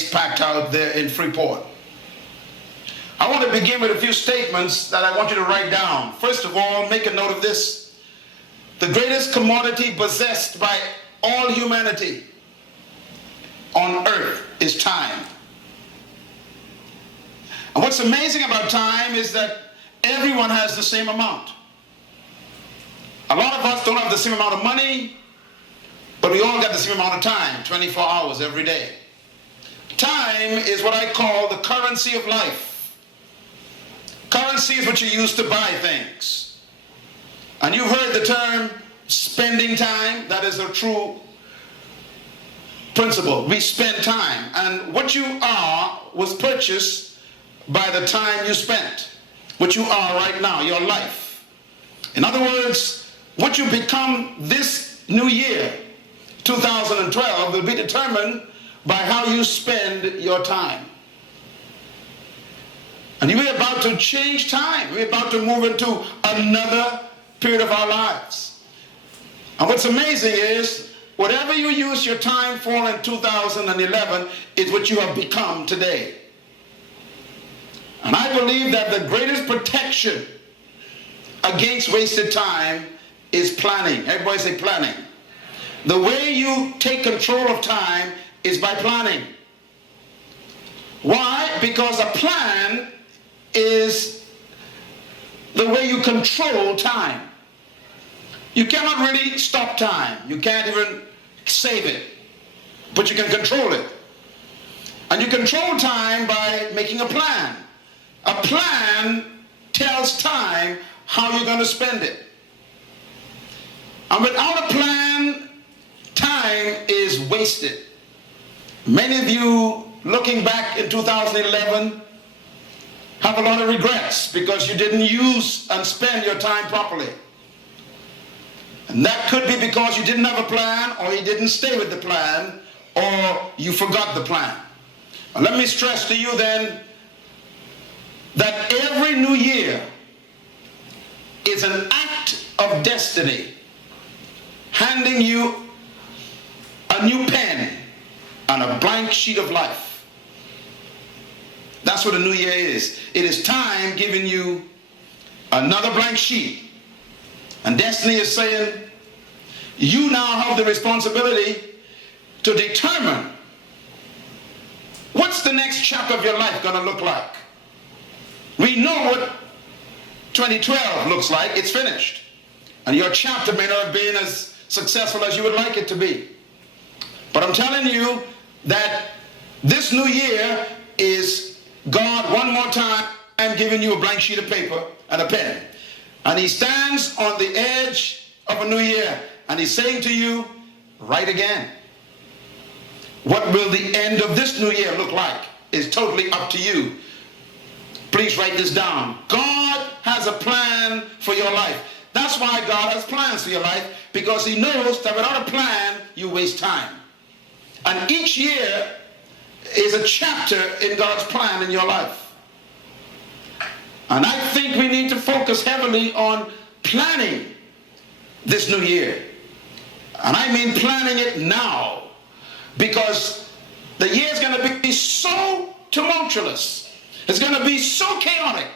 place packed out there in Freeport. I want to begin with a few statements that I want you to write down. First of all, make a note of this. The greatest commodity possessed by all humanity on earth is time. And what's amazing about time is that everyone has the same amount. A lot of us don't have the same amount of money, but we all got the same amount of time, 24 hours every day. Time is what I call the currency of life. Currency is what you use to buy things. And you've heard the term spending time. That is a true principle. We spend time. And what you are was purchased by the time you spent. What you are right now, your life. In other words, what you become this new year, 2012, will be determined by how you spend your time. And we're about to change time. We're about to move into another period of our lives. And what's amazing is, whatever you use your time for in 2011 is what you have become today. And I believe that the greatest protection against wasted time is planning. Everybody say planning. The way you take control of time is by planning. Why? Because a plan is the way you control time. You cannot really stop time. You can't even save it. But you can control it. And you control time by making a plan. A plan tells time how you're going to spend it. And without a plan, time is wasted. Many of you, looking back in 2011, have a lot of regrets because you didn't use and spend your time properly. And that could be because you didn't have a plan, or you didn't stay with the plan, or you forgot the plan. Now, let me stress to you then that every new year is an act of destiny, handing you a new pen and a blank sheet of life. That's what a new year is. It is time giving you another blank sheet. And destiny is saying, you now have the responsibility to determine what's the next chapter of your life going to look like. We know what 2012 looks like. It's finished. And your chapter may not have been as successful as you would like it to be. But I'm telling you that this new year is God one more time giving you a blank sheet of paper and a pen. And he stands on the edge of a new year and he's saying to you, write again. What will the end of this new year look like is totally up to you. Please write this down. God has a plan for your life. That's why God has plans for your life, because he knows that without a plan, you waste time. And each year is a chapter in God's plan in your life. And I think we need to focus heavily on planning this new year. And I mean planning it now, because the year is going to be so tumultuous. It's going to be so chaotic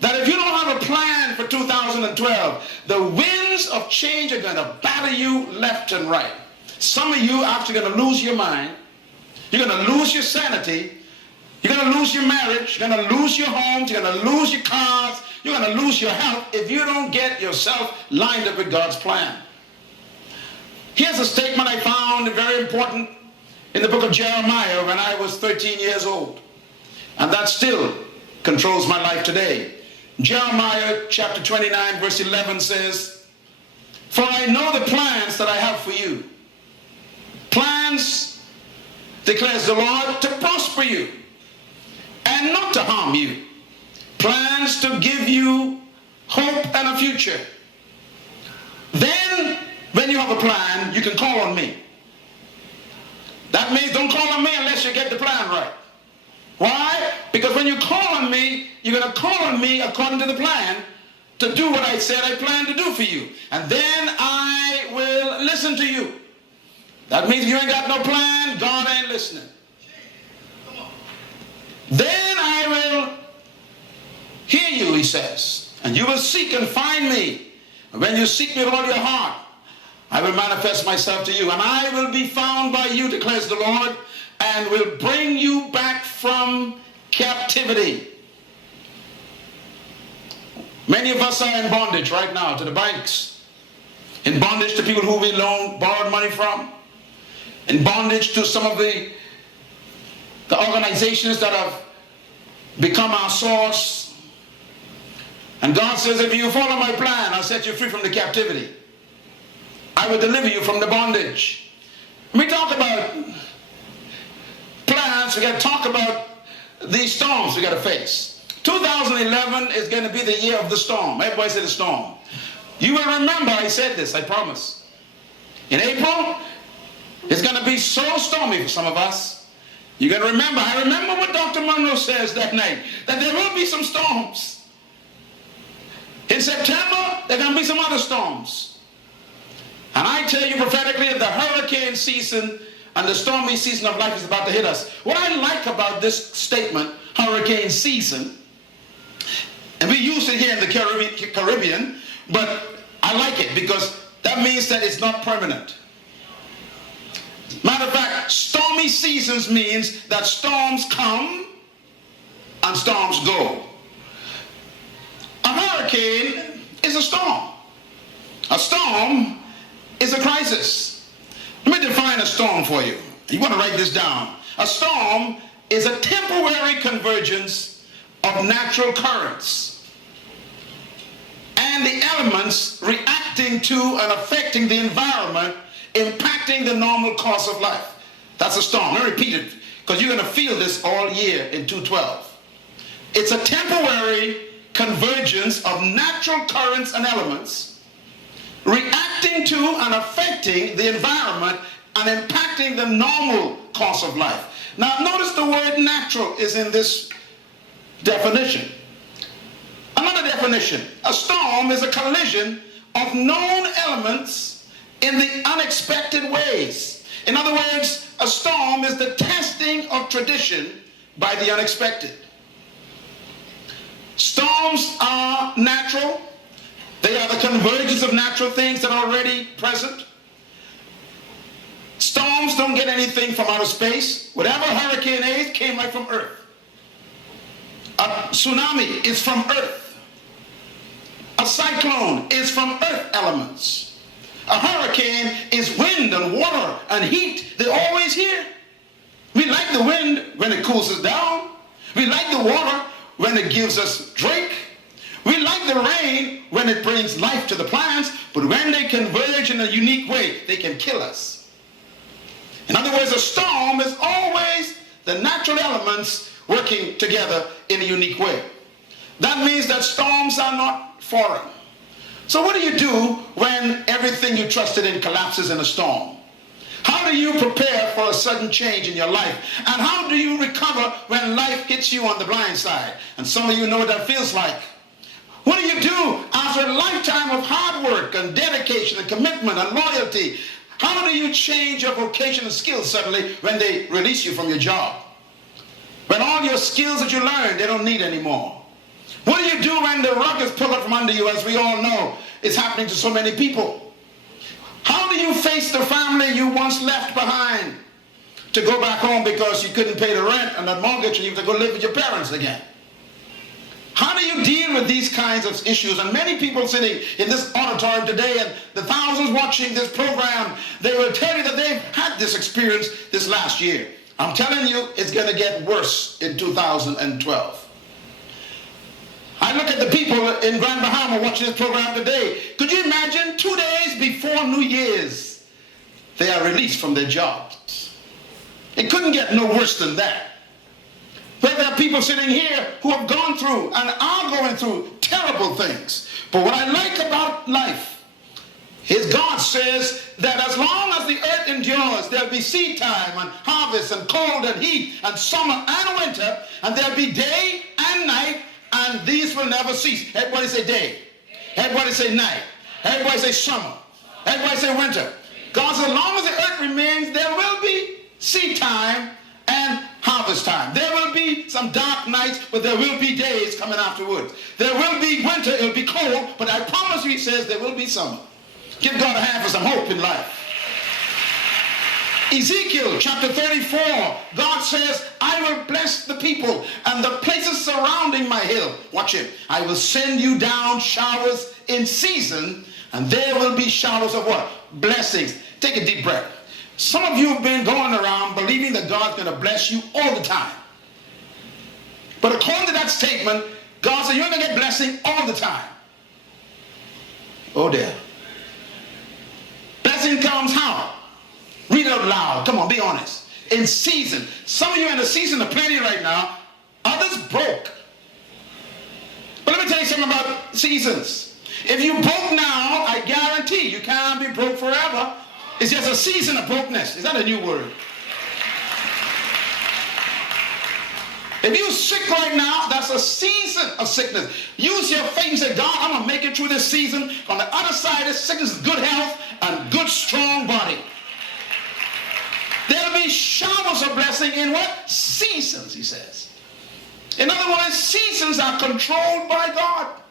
that if you don't have a plan for 2012, the winds of change are going to batter you left and right. Some of you are actually going to lose your mind. You're going to lose your sanity. You're going to lose your marriage. You're going to lose your homes. You're going to lose your cars. You're going to lose your health if you don't get yourself lined up with God's plan. Here's a statement I found very important in the book of Jeremiah when I was 13 years old. And that still controls my life today. Jeremiah chapter 29 verse 11 says, "For I know the plans that I have for you. Plans, declares the Lord, to prosper you and not to harm you. Plans to give you hope and a future." Then, when you have a plan, you can call on me. That means don't call on me unless you get the plan right. Why? Because when you call on me, you're going to call on me according to the plan to do what I said I plan to do for you. And then I will listen to you. That means if you ain't got no plan, God ain't listening. says. And you will seek and find me. And when you seek me with all your heart, I will manifest myself to you. And I will be found by you, declares the Lord, and will bring you back from captivity. Many of us are in bondage right now to the banks, in bondage to people who we borrowed money from, in bondage to some of the organizations that have become our source. And God says, if you follow my plan, I'll set you free from the captivity. I will deliver you from the bondage. When we talk about plans, we got to talk about these storms we got to face. 2011 is going to be the year of the storm. Everybody say the storm. You will remember I said this, I promise. In April, it's going to be so stormy for some of us. You're going to remember, I remember what Dr. Munroe says that night, that there will be some storms. In September, there are going to be some other storms. And I tell you prophetically that the hurricane season and the stormy season of life is about to hit us. What I like about this statement, hurricane season, and we use it here in the Caribbean, but I like it because that means that it's not permanent. Matter of fact, stormy seasons means that storms come and storms go. A hurricane is a storm. A storm is a crisis. Let me define a storm for you. You want to write this down. A storm is a temporary convergence of natural currents and the elements reacting to and affecting the environment, impacting the normal course of life. That's a storm. Let me repeat it because you're going to feel this all year in 212. It's a temporary convergence of natural currents and elements reacting to and affecting the environment and impacting the normal course of life. Now notice the word natural is in this definition. Another definition, a storm is a collision of known elements in the unexpected ways. In other words, a storm is the testing of tradition by the unexpected. Storms are natural. They are the convergence of natural things that are already present. Storms don't get anything from outer space. Whatever hurricane is came right from Earth. A tsunami is from Earth. A cyclone is from Earth elements. A hurricane is wind and water and heat. They're always here. We like the wind when it cools us down. We like the water when it gives us drink. We like the rain when it brings life to the plants, but when they converge in a unique way, they can kill us. In other words, a storm is always the natural elements working together in a unique way. That means that storms are not foreign. So what do you do when everything you trusted in collapses in a storm? How do you prepare for a sudden change in your life? And how do you recover when life hits you on the blind side? And some of you know what that feels like. What do you do after a lifetime of hard work and dedication and commitment and loyalty? How do you change your vocation and skills suddenly when they release you from your job? When all your skills that you learned, they don't need anymore. What do you do when the rug is pulled up from under you, as we all know is happening to so many people? How do you face the family you once left behind to go back home because you couldn't pay the rent and the mortgage and you have to go live with your parents again? How do you deal with these kinds of issues? And many people sitting in this auditorium today and the thousands watching this program, they will tell you that they've had this experience this last year. I'm telling you, it's going to get worse in 2012. I look at the people in Grand Bahama watching this program today. Could you imagine 2 days before New Year's, they are released from their jobs? It couldn't get no worse than that. But there are people sitting here who have gone through and are going through terrible things. But what I like about life is God says that as long as the earth endures, there'll be seed time and harvest and cold and heat and summer and winter, and there'll be day and night, and these will never cease. Everybody say day. Everybody say night. Everybody say summer. Everybody say winter. God says as long as the earth remains, there will be seed time and harvest time. There will be be some dark nights, but there will be days coming afterwards. There will be winter, it'll be cold, but I promise you, he says, there will be summer. Give God a hand for some hope in life. Ezekiel chapter 34, God says, I will bless the people and the places surrounding my hill. Watch it. I will send you down showers in season, and there will be showers of what? Blessings. Take a deep breath. Some of you have been going around believing that God's going to bless you all the time. But according to that statement, God said you're going to get blessing all the time. Oh dear. Blessing comes how? Read it out loud. Come on, be honest. In season. Some of you are in a season of plenty right now. Others broke. But let me tell you something about seasons. If you broke now, I guarantee you can't be broke forever. It's just a season of brokenness. Is that a new word? If you're sick right now, that's a season of sickness. Use your faith and say, God, I'm going to make it through this season. On the other side of this sickness is good health and good, strong body. There'll be showers of blessing in what? Seasons, he says. In other words, seasons are controlled by God.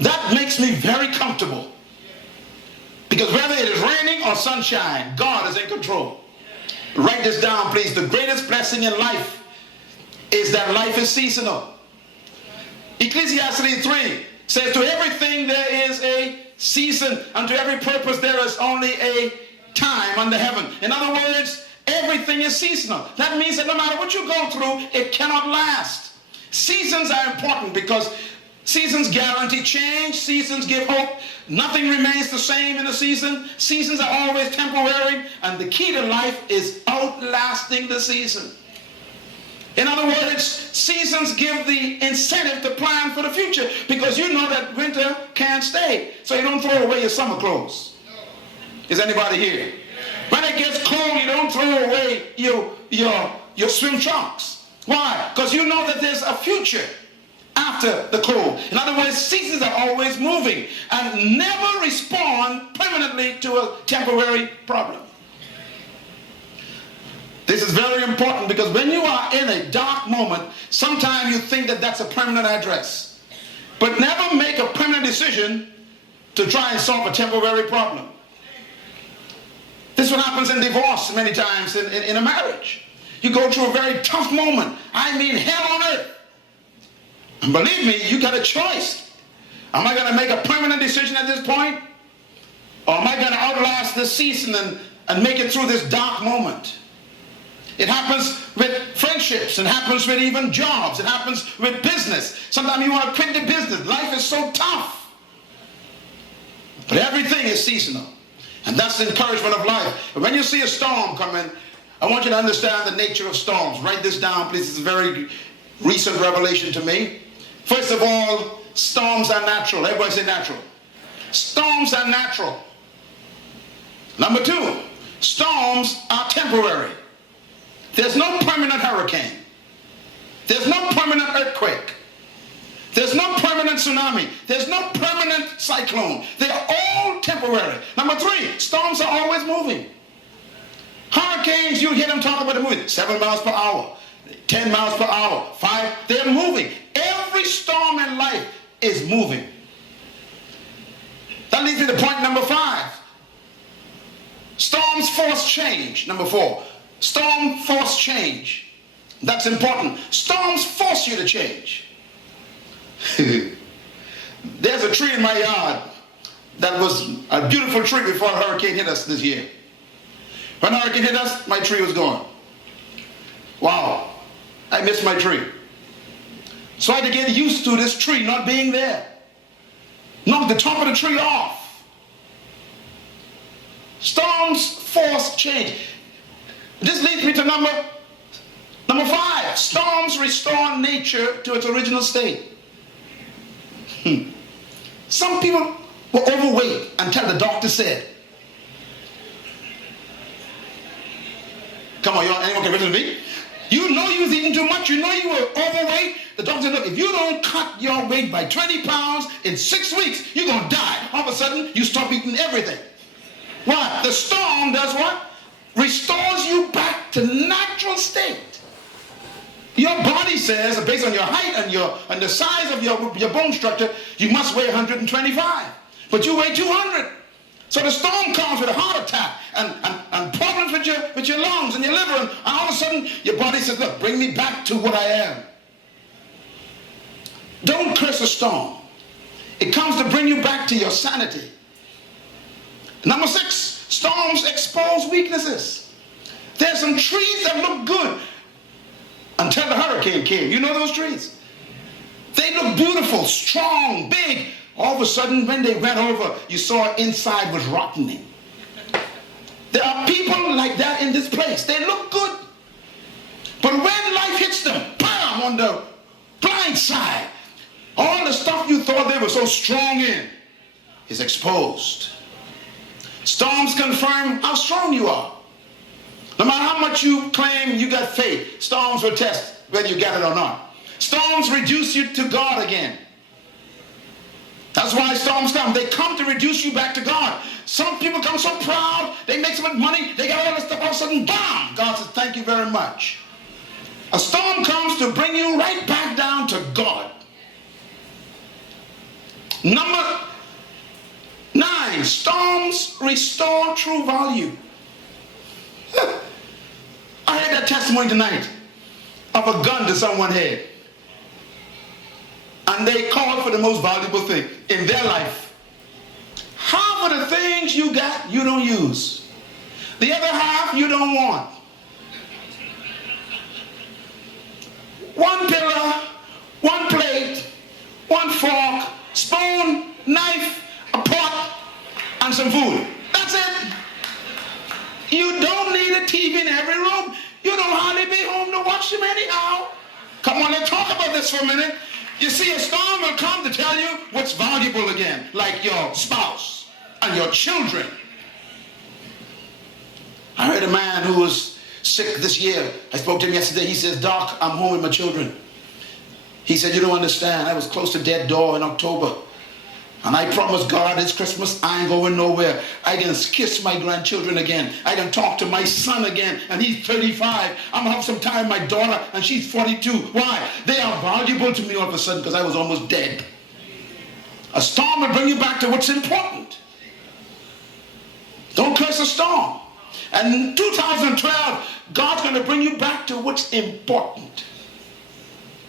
That makes me very comfortable. Because whether it is raining or sunshine, God is in control. Write this down, please. The greatest blessing in life is that life is seasonal. Ecclesiastes 3 says, to everything there is a season, and to every purpose there is only a time under heaven. In other words, everything is seasonal. That means that no matter what you go through, it cannot last. Seasons are important because seasons guarantee change. Seasons give hope. Nothing remains the same in a season. Seasons are always temporary, and the key to life is outlasting the season. In other words, seasons give the incentive to plan for the future because you know that winter can't stay, so you don't throw away your summer clothes. Is anybody here? When it gets cold, you don't throw away your swim trunks. Why? Because you know that there's a future after the cold. In other words, seasons are always moving and never respond permanently to a temporary problem. This is very important because when you are in a dark moment, sometimes you think that that's a permanent address. But never make a permanent decision to try and solve a temporary problem. This is what happens in divorce many times in a marriage. You go through a very tough moment. I mean, hell on earth. And believe me, you got a choice. Am I going to make a permanent decision at this point? Or am I going to outlast this season and make it through this dark moment? It happens with friendships. It happens with even jobs. It happens with business. Sometimes you want to quit the business. Life is so tough. But everything is seasonal. And that's the encouragement of life. But when you see a storm coming, I want you to understand the nature of storms. Write this down, please. It's a very recent revelation to me. First of all, storms are natural. Everybody say natural. Storms are natural. Number two, storms are temporary. There's no permanent hurricane. There's no permanent earthquake. There's no permanent tsunami. There's no permanent cyclone. They're all temporary. Number three, storms are always moving. Hurricanes, you hear them talk about the moving. 7 miles per hour, 10 miles per hour, 5. They're moving. Every storm in life is moving. That leads me to point number 5. Storms force change. Number 4. Storm force change. That's important. Storms force you to change. There's a tree in my yard that was a beautiful tree before a hurricane hit us this year. When a hurricane hit us, my tree was gone. Wow, I missed my tree. So I had to get used to this tree not being there. Knock the top of the tree off. Storms force change. This leads me to number 5. Storms restore nature to its original state. Some people were overweight until the doctor said, come on, anyone can listen to me? You know you was eating too much. You know you were overweight. The doctor said, look, if you don't cut your weight by 20 pounds in 6 weeks, you're going to die. All of a sudden, you stop eating everything. Why? The storm does what? Restores you back to natural state. Your body says, based on your height and the size of your bone structure, you must weigh 125. But you weigh 200. So the storm comes with a heart attack and problems with your lungs and your liver, and all of a sudden your body says, look, bring me back to what I am. Don't curse a storm. It comes to bring you back to your sanity. Number 6, storms expose weaknesses. There's some trees that look good until the hurricane came. You know those trees? They look beautiful, strong, big. All of a sudden, when they went over, you saw inside was rotting. There are people like that in this place. They look good. But when life hits them, bam, on the blind side, all the stuff you thought they were so strong in is exposed. Storms confirm how strong you are. No matter how much you claim you got faith, storms will test whether you got it or not. Storms reduce you to God again. That's why storms come. They come to reduce you back to God. Some people come so proud, they make so much money, they got all this stuff, all of a sudden, bam! God says, thank you very much. A storm comes to bring you right back down to God. Number 9, storms restore true value. I heard that testimony tonight of a gun that someone had. And they called for the most valuable thing in their life. Half of the things you got, you don't use. The other half, you don't want. One pillow, one plate, one fork, spoon, knife, a pot, and some food. That's it. You don't need a TV in every room. You don't hardly be home to watch them anyhow. Come on, let's talk about this for a minute. You see, a storm will come to tell you what's valuable again, like your spouse and your children. I heard a man who was sick this year. I spoke to him yesterday. He says, Doc, I'm home with my children. He said, you don't understand. I was close to dead door in October. And I promised God this Christmas I ain't going nowhere. I can kiss my grandchildren again. I can talk to my son again. And he's 35. I'm going to have some time with my daughter and she's 42. Why? They are valuable to me all of a sudden because I was almost dead. A storm will bring you back to what's important. Don't curse a storm. And in 2012, God's going to bring you back to what's important.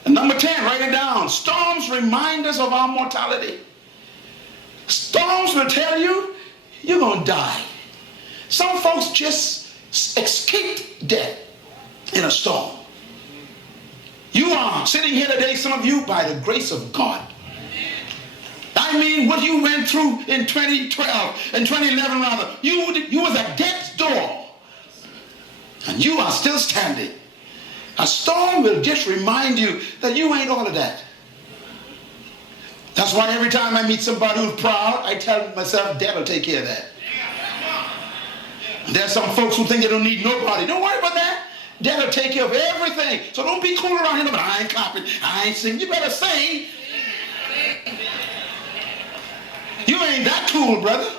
And number 10, write it down. Storms remind us of our mortality. Storms will tell you you're going to die. Some folks just escaped death in a storm. You are sitting here today, some of you, by the grace of God. I mean, what you went through in 2012, in 2011 rather, you was at death's door. And you are still standing. A storm will just remind you that you ain't all of that. That's why every time I meet somebody who's proud, I tell myself, Dad will take care of that. There's some folks who think they don't need nobody. Don't worry about that. Dad will take care of everything. So don't be cool around here, but I ain't clapping, I ain't singing. You better sing. You ain't that cool, brother.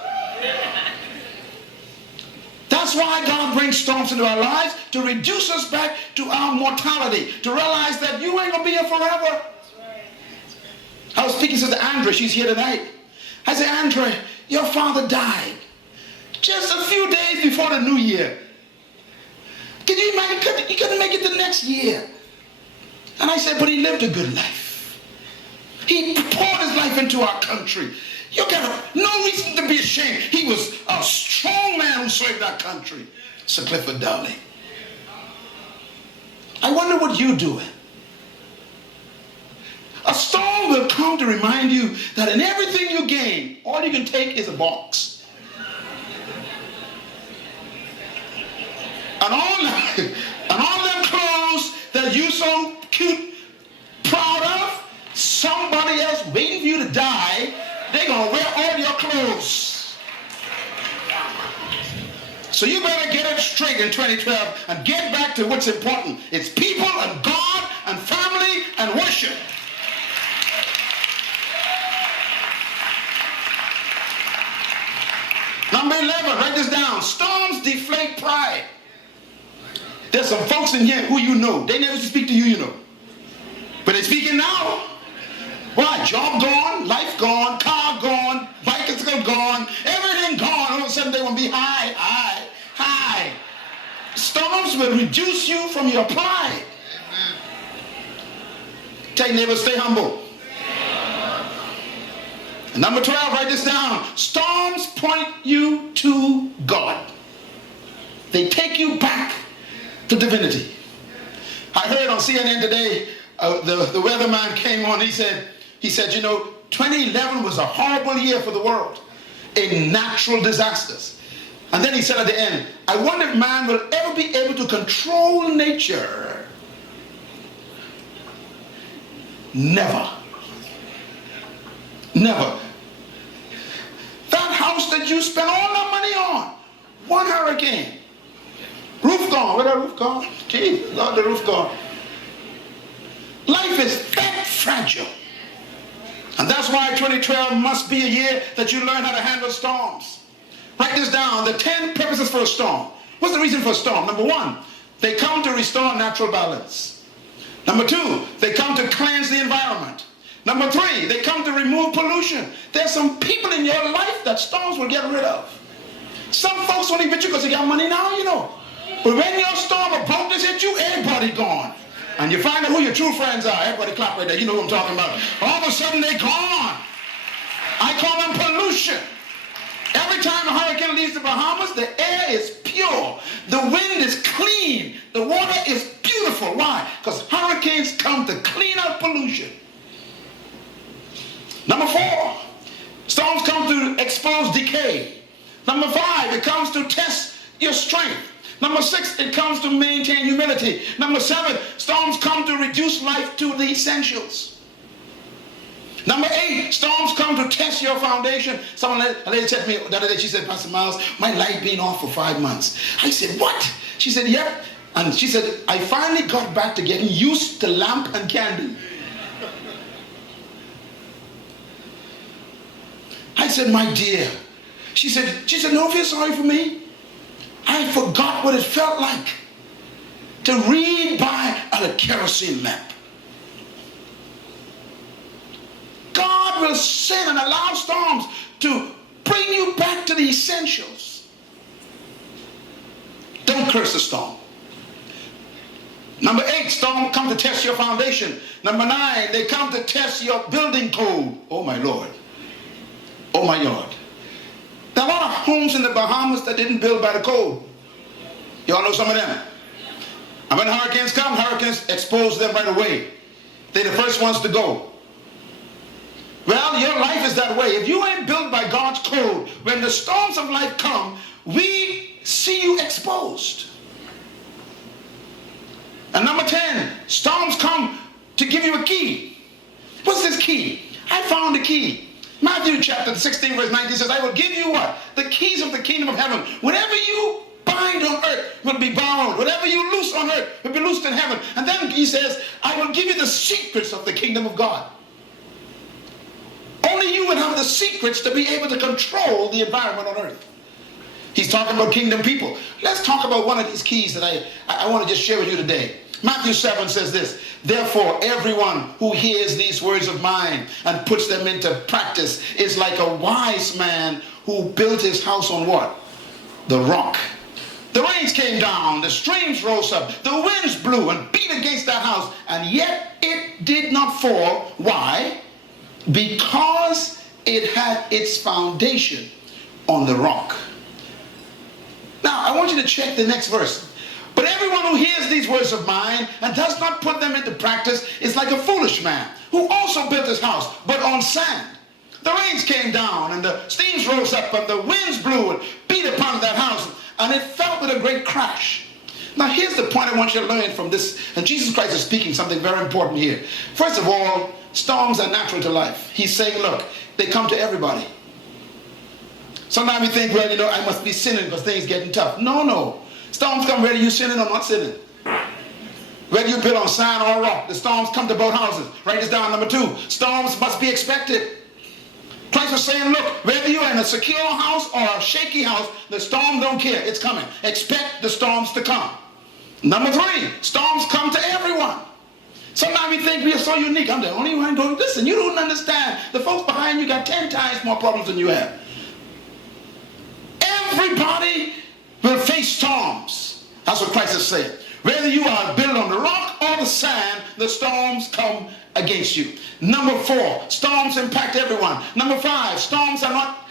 That's why God brings storms into our lives, to reduce us back to our mortality, to realize that you ain't going to be here forever. I was speaking to Sister Andrea, she's here tonight. I said, Andrea, your father died just a few days before the new year. Can you imagine? He couldn't make it the next year. And I said, but he lived a good life. He poured his life into our country. You got no reason to be ashamed. He was a strong man who served our country. Sir Clifford Dowling. I wonder what you're doing. A storm will come to remind you that in everything you gain, all you can take is a box. And all them clothes that you so cute, proud of, somebody else waiting for you to die, they're going to wear all your clothes. So you better get it straight in 2012 and get back to what's important. It's people and God and family and worship. Number 11, write this down. Storms deflate pride. There's some folks in here who you know. They never used to speak to you, you know. But they're speaking now. Why? Job gone, life gone, car gone, bicycle gone, everything gone. All of a sudden they want to be high, high, high. Storms will reduce you from your pride. Tell your neighbor, stay humble. And number 12, write this down. Storms point you to God. They take you back to divinity. I heard on CNN today, the weatherman came on. He said, you know, 2011 was a horrible year for the world in natural disasters. And then he said at the end, I wonder if man will ever be able to control nature. Never. Never. That house that you spent all that money on, one hurricane. Roof gone. Where that roof gone? Gee, Lord, the roof gone. Life is that fragile. And that's why 2012 must be a year that you learn how to handle storms. Write this down. The 10 purposes for a storm. What's the reason for a storm? Number 1, they come to restore natural balance. Number 2, they come to cleanse the environment. Number 3, they come to remove pollution. There's some people in your life that storms will get rid of. Some folks only hit you because they got money now, you know. But when your storm of brokenness hit you, everybody gone. And you find out who your true friends are. Everybody clap right there. You know what I'm talking about. All of a sudden they're gone. I call them pollution. Every time a hurricane leaves the Bahamas, the air is pure. The wind is clean. The water is beautiful. Why? Because hurricanes come to clean out pollution. Number 4, storms come to expose decay. Number 5, it comes to test your strength. Number 6, it comes to maintain humility. Number 7, storms come to reduce life to the essentials. Number 8, storms come to test your foundation. A lady said to me the other day, she said, Pastor Myles, my light been off for 5 months. I said, what? She said, yep. And she said, I finally got back to getting used to lamp and candle. I said, my dear. She said, don't feel sorry for me. I forgot what it felt like to read by a kerosene lamp. God will send and allow storms to bring you back to the essentials. Don't curse the storm. Number 8, storms come to test your foundation. Number 9, they come to test your building code. Oh my Lord. Oh my Lord. There are a lot of homes in the Bahamas that didn't build by the code. Y'all know some of them. And when hurricanes come, hurricanes expose them right away. They're the first ones to go. Well, your life is that way. If you ain't built by God's code, when the storms of life come, we see you exposed. And number 10, storms come to give you a key. What's this key? I found the key. Matthew chapter 16 verse 19 says, I will give you what? The keys of the kingdom of heaven. Whatever you bind on earth will be bound. Whatever you loose on earth will be loosed in heaven. And then he says, I will give you the secrets of the kingdom of God. Only you will have the secrets to be able to control the environment on earth. He's talking about kingdom people. Let's talk about one of these keys that I want to just share with you today. Matthew 7 says this, therefore everyone who hears these words of mine and puts them into practice is like a wise man who built his house on what? The rock. The rains came down, the streams rose up, the winds blew and beat against that house, and yet it did not fall. Why? Because it had its foundation on the rock. Now, I want you to check the next verse. But everyone who hears these words of mine and does not put them into practice is like a foolish man who also built his house, but on sand. The rains came down and the streams rose up and the winds blew and beat upon that house, and it fell with a great crash. Now here's the point I want you to learn from this, and Jesus Christ is speaking something very important here. First of all, storms are natural to life. He's saying, look, they come to everybody. Sometimes we think, well, you know, I must be sinning because things are getting tough. No. Storms come whether you're sinning or not sinning. Whether you build on sand or rock, the storms come to both houses. Write this down, number 2. Storms must be expected. Christ was saying, look, whether you're in a secure house or a shaky house, the storm don't care. It's coming. Expect the storms to come. Number 3, storms come to everyone. Sometimes we think we are so unique. I'm the only one going, listen, you don't understand. The folks behind you got 10 times more problems than you have. Everybody will face storms. That's what Christ is saying. Whether you are built on the rock or the sand, the storms come against you. Number 4, storms impact everyone. Number 5, storms are not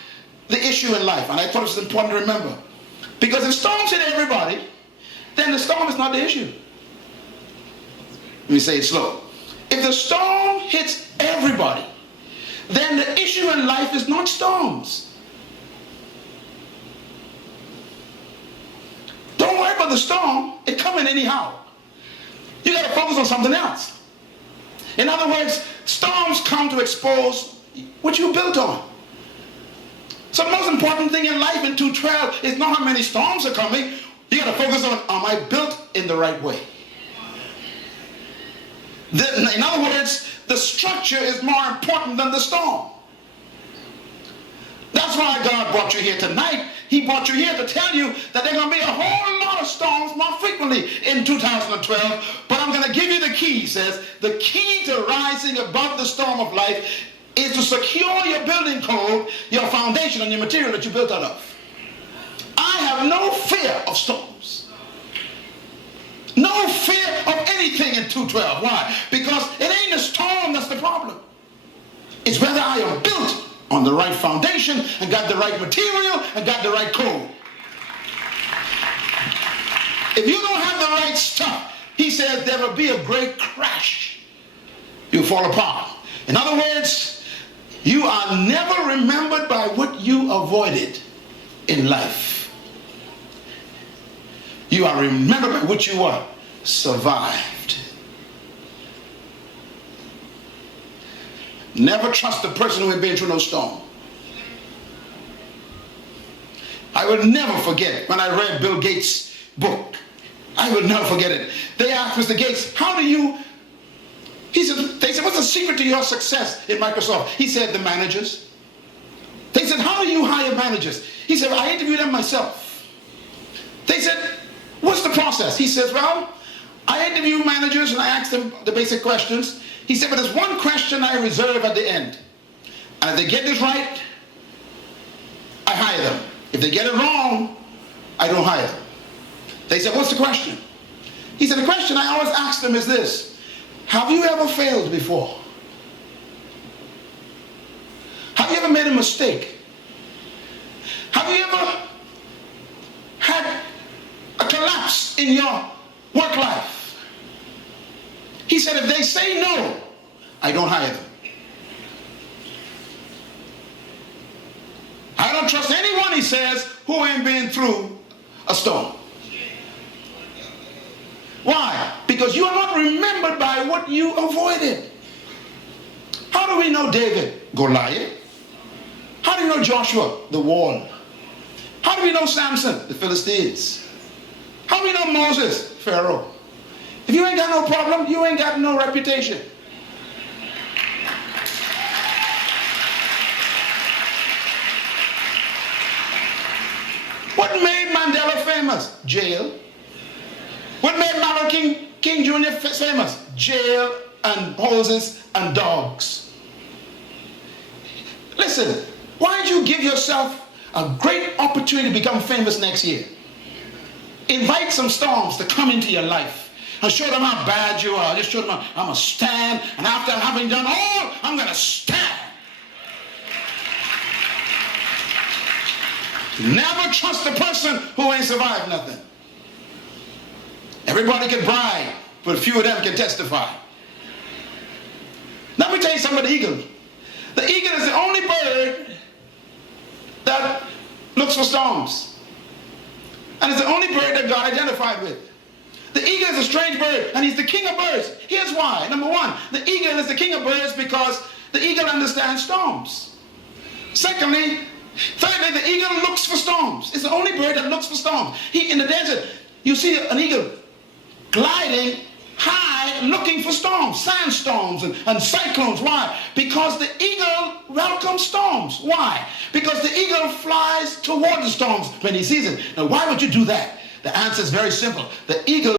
the issue in life. And I thought it was important to remember. Because if storms hit everybody, then the storm is not the issue. Let me say it slow. If the storm hits everybody, then the issue in life is not storms. Don't worry about the storm. It's coming anyhow. You got to focus on something else. In other words, storms come to expose what you built on. So the most important thing in life in 2:12 is not how many storms are coming. You got to focus on, am I built in the right way? In other words, the structure is more important than the storm. That's why God brought you here tonight. He brought you here to tell you that there are going to be a whole lot of storms more frequently in 2012. But I'm going to give you the key. He says, the key to rising above the storm of life is to secure your building code, your foundation, and your material that you built out of. I have no fear of storms. No fear of anything in 2:12. Why? Because it ain't the storm that's the problem. It's whether I am built on the right foundation and got the right material and got the right code. If you don't have the right stuff, he says there will be a great crash. You'll fall apart. In other words, you are never remembered by what you avoided in life. You are remembered by what you were survived. Never trust the person who has been through no storm. I will never forget when I read Bill Gates' book. I will never forget it. They asked Mr. Gates, how do you, they said, what's the secret to your success in Microsoft? He said, the managers. They said, how do you hire managers? He said, well, I interview them myself. They said, what's the process? He says, well, I interview managers and I ask them the basic questions. He said, but there's one question I reserve at the end. And if they get this right, I hire them. If they get it wrong, I don't hire them. They said, what's the question? He said, the question I always ask them is this. Have you ever failed before? Have you ever made a mistake? Have you ever had a collapse in your work life? He said, if they say no, I don't hire them. I don't trust anyone, he says, who ain't been through a storm. Why? Because you are not remembered by what you avoided. How do we know David? Goliath. How do we know Joshua? The wall. How do we know Samson? The Philistines. How do we know Moses? Pharaoh. If you ain't got no problem, you ain't got no reputation. What made Mandela famous? Jail. What made Martin King Jr. famous? Jail and hoses and dogs. Listen, why don't you give yourself a great opportunity to become famous next year? Invite some storms to come into your life and show them how bad you are. Just show them I'm going to stand, and after having done all, I'm going to stand. Never trust a person who ain't survived nothing. Everybody can brag, but few of them can testify. Let me tell you something about the eagle. The eagle is the only bird that looks for storms. And it's the only bird that God identified with. The eagle is a strange bird, and he's the king of birds. Here's why. Number one, the eagle is the king of birds because the eagle understands storms. Thirdly, the eagle looks for storms. It's the only bird that looks for storms. In the desert, you see an eagle gliding high looking for storms, sandstorms and cyclones. Why? Because the eagle welcomes storms. Why? Because the eagle flies toward the storms when he sees it. Now, why would you do that? The answer is very simple. The eagle